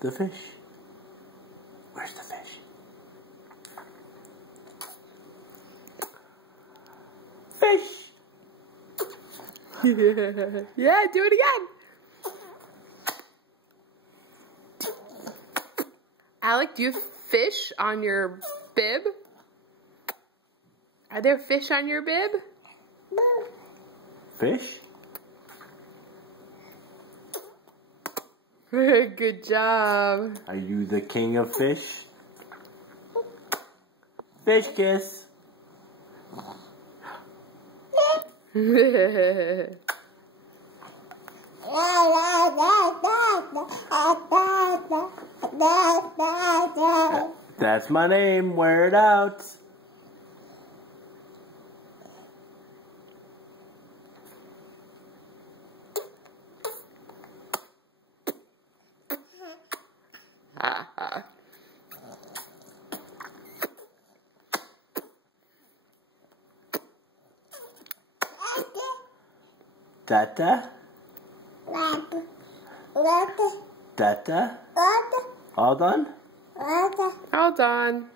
the fish? Where's the fish? Fish! Yeah, do it again. Alec, do you have fish on your bib? Are there fish on your bib? Fish? Good job. Are you the king of fish? Fish kiss. That's my name. Wear it out. Tata? Tata? All done? All done.